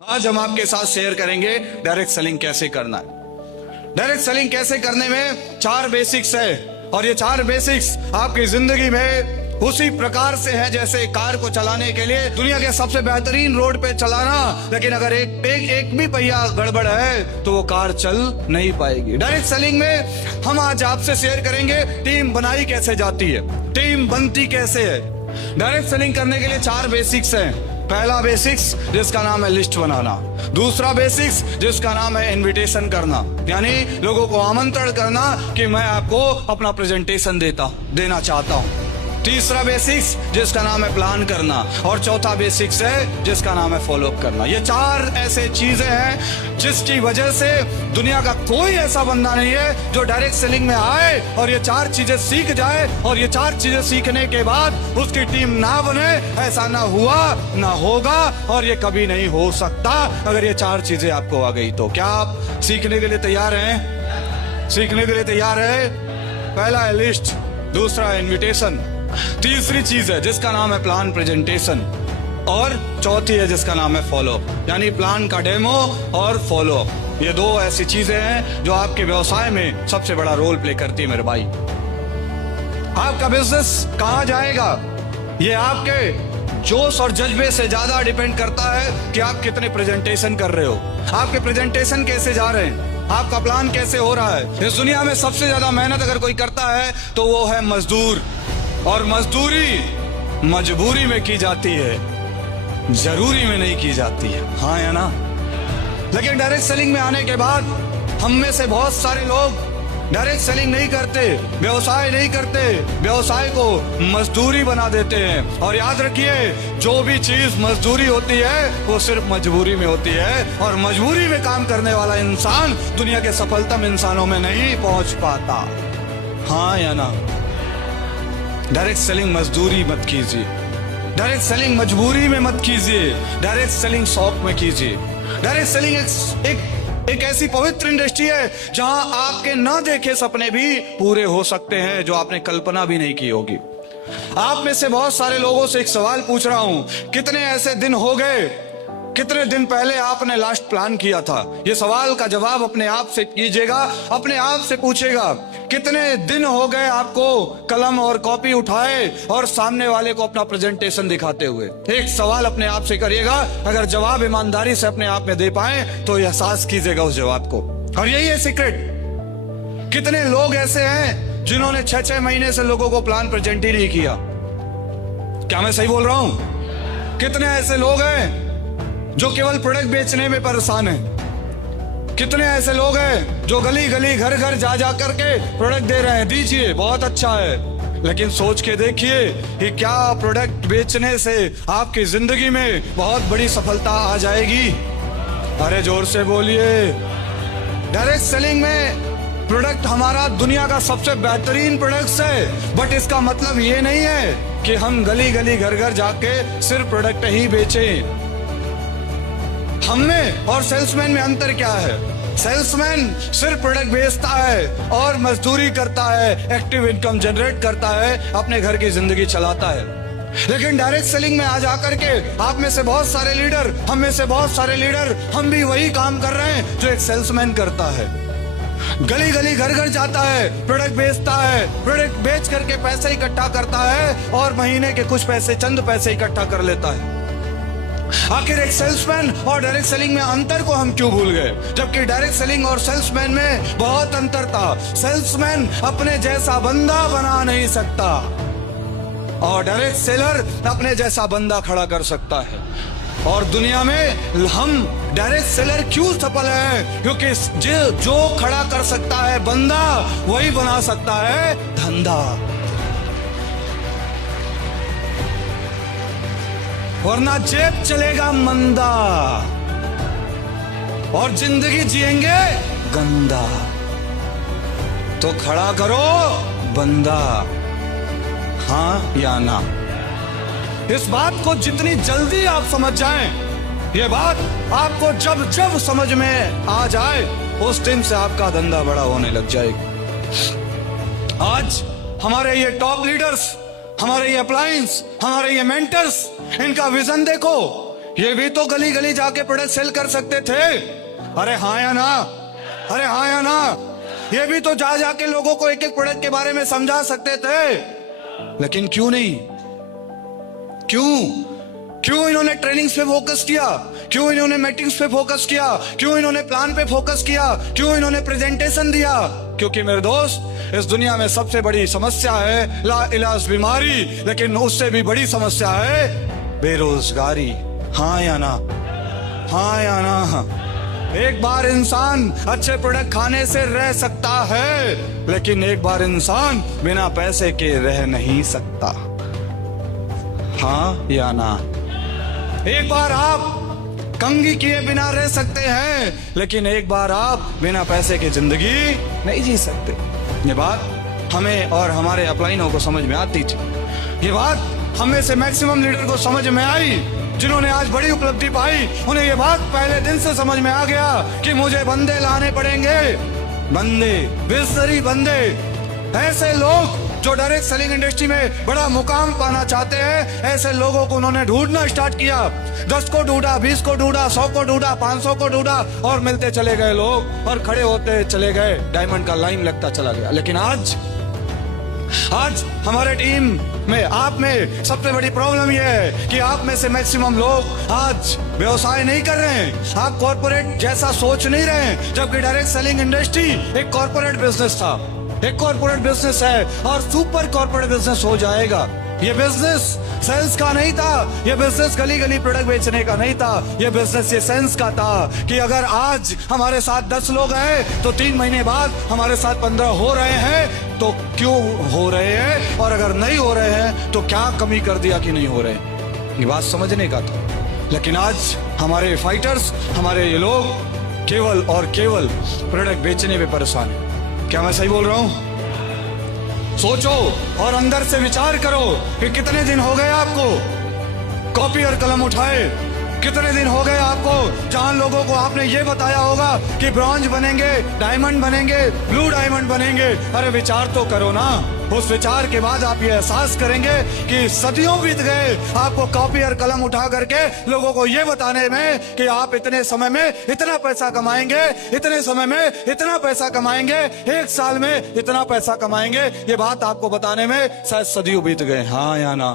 आज हम आपके साथ शेयर करेंगे डायरेक्ट सेलिंग कैसे करना है। डायरेक्ट सेलिंग कैसे करने में 4 बेसिक्स है और ये 4 बेसिक्स आपकी जिंदगी में उसी प्रकार से है जैसे कार को चलाने के लिए दुनिया के सबसे बेहतरीन रोड पे चलाना, लेकिन अगर एक भी पहिया गड़बड़ है तो वो कार चल नहीं पाएगी। डायरेक्ट सेलिंग में हम आज आपसे शेयर करेंगे टीम बनाई कैसे जाती है, टीम बनती कैसे है। डायरेक्ट सेलिंग करने के लिए 4 बेसिक्स हैं। पहला बेसिक्स जिसका नाम है लिस्ट बनाना, दूसरा बेसिक्स जिसका नाम है इनविटेशन करना, यानी लोगों को आमंत्रण करना कि मैं आपको अपना प्रेजेंटेशन देना चाहता हूं, तीसरा बेसिक्स जिसका नाम है प्लान करना और चौथा बेसिक्स है जिसका नाम है फॉलो अप करना। ये 4 ऐसे चीजें हैं जिसकी वजह से दुनिया का कोई ऐसा बंदा नहीं है जो डायरेक्ट सेलिंग में आए और ये 4 चीजें सीख जाए और ये 4 चीजें सीखने के बाद उसकी टीम ना बने। ऐसा ना हुआ ना होगा और ये कभी नहीं हो सकता अगर ये 4 चीजें आपको आ गई तो। क्या आप सीखने के लिए तैयार हैं? सीखने के लिए तैयार है? पहला है लिस्ट, दूसरा है इन्विटेशन, तीसरी चीज है जिसका नाम है प्लान प्रेजेंटेशन और चौथी है जिसका नाम है फॉलो अप, यानी प्लान का डेमो और फॉलो अप। ये 2 ऐसी चीजें हैं जो आपके व्यवसाय में सबसे बड़ा रोल प्ले करती है मेरे भाई। आपका बिजनेस कहां जाएगा ये आपके जोश और जज्बे से ज्यादा डिपेंड करता है कि आप कितने प्रेजेंटेशन कर रहे हो, आपके प्रेजेंटेशन कैसे जा रहे हैं, आपका प्लान कैसे हो रहा है। इस दुनिया में सबसे ज्यादा मेहनत अगर कोई करता है तो वो है मजदूर, और मजदूरी मजबूरी में की जाती है, जरूरी में नहीं की जाती है, हाँ या ना। लेकिन डायरेक्ट सेलिंग में आने के बाद हम में से बहुत सारे लोग डायरेक्ट सेलिंग नहीं करते, व्यवसाय नहीं करते, व्यवसाय को मजदूरी बना देते हैं। और याद रखिए, जो भी चीज मजदूरी होती है वो सिर्फ मजबूरी में होती है, और मजबूरी में काम करने वाला इंसान दुनिया के सफलतम इंसानों में नहीं पहुंच पाता, हाँ या ना। डायरेक्ट सेलिंग मजदूरी मत कीजिए, डायरेक्ट सेलिंग मजबूरी में मत कीजिए, डायरेक्ट सेलिंग शौक में कीजिए। डायरेक्ट सेलिंग एक ऐसी पवित्र इंडस्ट्री है जहां आपके ना देखे सपने भी पूरे हो सकते हैं जो आपने कल्पना भी नहीं की होगी। आप में से बहुत सारे लोगों से एक सवाल पूछ रहा हूं, कितने ऐसे दिन हो गए, कितने दिन पहले आपने लास्ट प्लान किया था? ये सवाल का जवाब अपने आप से कीजिएगा, अपने आप से पूछेगा, कितने दिन हो गए आपको कलम और कॉपी उठाए और सामने वाले को अपना प्रेजेंटेशन दिखाते हुए? एक सवाल अपने आप से करिएगा, अगर जवाब ईमानदारी से अपने आप में दे पाए तो एहसास कीजिएगा उस जवाब को। और यही है सीक्रेट। कितने लोग ऐसे हैं जिन्होंने 6-6 महीने से लोगों को प्लान प्रेजेंट ही नहीं किया? क्या मैं सही बोल रहा हूं? कितने ऐसे लोग हैं जो केवल प्रोडक्ट बेचने में परेशान हैं? कितने ऐसे लोग हैं जो गली गली घर घर जा जा करके प्रोडक्ट दे रहे हैं, दीजिए बहुत अच्छा है, लेकिन सोच के देखिए कि क्या प्रोडक्ट बेचने से आपकी जिंदगी में बहुत बड़ी सफलता आ जाएगी? अरे जोर से बोलिए। डायरेक्ट सेलिंग में प्रोडक्ट हमारा दुनिया का सबसे बेहतरीन प्रोडक्ट है, बट इसका मतलब ये नहीं है कि हम गली गली घर घर जाके सिर्फ प्रोडक्ट ही बेचें। हम में और सेल्समैन में अंतर क्या है? सेल्समैन सिर्फ प्रोडक्ट बेचता है और मजदूरी करता है, एक्टिव इनकम जनरेट करता है, अपने घर की जिंदगी चलाता है। लेकिन डायरेक्ट सेलिंग में आ जाकर के आप में से बहुत सारे लीडर, हम में से बहुत सारे लीडर, हम भी वही काम कर रहे हैं जो एक सेल्समैन करता है। गली गली घर घर जाता है, प्रोडक्ट बेचता है, प्रोडक्ट बेच करके पैसे इकट्ठा करता है और महीने के कुछ पैसे, चंद पैसे इकट्ठा कर लेता है। आखिर एक सेल्समैन और डायरेक्ट सेलिंग में अंतर को हम क्यों भूल गए, जबकि डायरेक्ट सेलिंग और सेल्समैन में बहुत अंतर था। सेल्समैन अपने जैसा बंदा बना नहीं सकता और डायरेक्ट सेलर अपने जैसा बंदा खड़ा कर सकता है। और दुनिया में हम डायरेक्ट सेलर क्यों सफल है? क्योंकि जो खड़ा कर सकता है बंदा, वही बना सकता है धंधा, वरना जेब चलेगा मंदा और जिंदगी जिएंगे गंदा। तो खड़ा करो बंदा, हाँ या ना। इस बात को जितनी जल्दी आप समझ जाएं, ये बात आपको जब जब समझ में आ जाए उस दिन से आपका धंधा बड़ा होने लग जाएगा। आज हमारे ये टॉप लीडर्स, हमारे ये अप्लायंस, हमारे ये मेंटर्स, इनका विजन देखो, ये भी तो गली गली जाके प्रोडक्ट सेल कर सकते थे। अरे हाँ या ना, अरे हाँ या ना, ये भी तो जा जाके लोगों को एक एक प्रोडक्ट के बारे में समझा सकते थे। लेकिन क्यों नहीं? क्यों इन्होंने ट्रेनिंग्स पे फोकस किया? क्यों इन्होंने मीटिंग्स पे फोकस किया? क्यों इन्होंने प्लान पे फोकस किया? क्यों इन्होंने प्रेजेंटेशन दिया? क्योंकि मेरे दोस्त, इस दुनिया में सबसे बड़ी समस्या है ला इलाज बीमारी, लेकिन उससे भी बड़ी समस्या है बेरोजगारी। हाँ या ना, हाँ या ना? एक बार इंसान अच्छे प्रोडक्ट खाने से रह सकता है, लेकिन एक बार इंसान बिना पैसे के रह नहीं सकता। हाँ या ना? एक बार आप कंघी किए बिना रह सकते हैं, लेकिन एक बार आप बिना पैसे की जिंदगी नहीं जी सकते। ये बात हमें और हमारे अपलाइनों को समझ में आती थी। ये बात हमें से मैक्सिमम लीडर को समझ में आई, जिन्होंने आज बड़ी उपलब्धि पाई। उन्हें ये बात पहले दिन से समझ में आ गया कि मुझे बंदे लाने पड़ेंगे, बंदे, बिजनेसरी बंदे, ऐसे लोग जो डायरेक्ट सेलिंग इंडस्ट्री में बड़ा मुकाम पाना चाहते हैं। ऐसे लोगों को उन्होंने ढूंढना स्टार्ट किया। 10 को ढूंढा, 20 को ढूंढा, 100 को ढूंढा, 500 को ढूंढा, और मिलते चले गए लोग और खड़े होते चले गए। डायमंड का लाइन लगता चला गया। लेकिन आज हमारे टीम में, आप में सबसे बड़ी प्रॉब्लम यह है कि आप में से मैक्सिमम लोग आज व्यवसाय नहीं कर रहे हैं। आप कॉर्पोरेट जैसा सोच नहीं रहे हैं, जबकि डायरेक्ट सेलिंग इंडस्ट्री एक कॉर्पोरेट बिजनेस था, एक कॉर्पोरेट बिजनेस है और सुपर कॉर्पोरेट बिजनेस हो जाएगा। ये बिजनेस सेल्स का नहीं था, ये बिजनेस गली गली प्रोडक्ट बेचने का नहीं था, ये बिजनेस ये सेंस का था कि अगर आज हमारे साथ 10 लोग हैं तो 3 महीने बाद हमारे साथ 15 हो रहे हैं, तो क्यों हो रहे हैं, और अगर नहीं हो रहे हैं तो क्या कमी कर दिया कि नहीं हो रहे हैं। ये बात समझने का था। लेकिन आज हमारे फाइटर्स, हमारे ये लोग केवल और केवल प्रोडक्ट बेचने पे परेशान है। क्या मैं सही बोल रहा हूं? सोचो और अंदर से विचार करो कि कितने दिन हो गए आपको कॉपी और कलम उठाए, कितने दिन हो गए आपको जहां लोगों को आपने ये बताया होगा कि ब्रॉन्ज बनेंगे, डायमंड बनेंगे, ब्लू डायमंड बनेंगे। अरे विचार तो करो ना। उस विचार के बाद आप ये एहसास करेंगे कि सदियों बीत गए आपको कॉपी और कलम उठा करके लोगों को ये बताने में कि आप इतने समय में इतना पैसा कमाएंगे, इतने समय में इतना पैसा कमाएंगे, 1 साल में इतना पैसा कमाएंगे। ये बात आपको बताने में शायद सदियों बीत गए। हाँ या ना?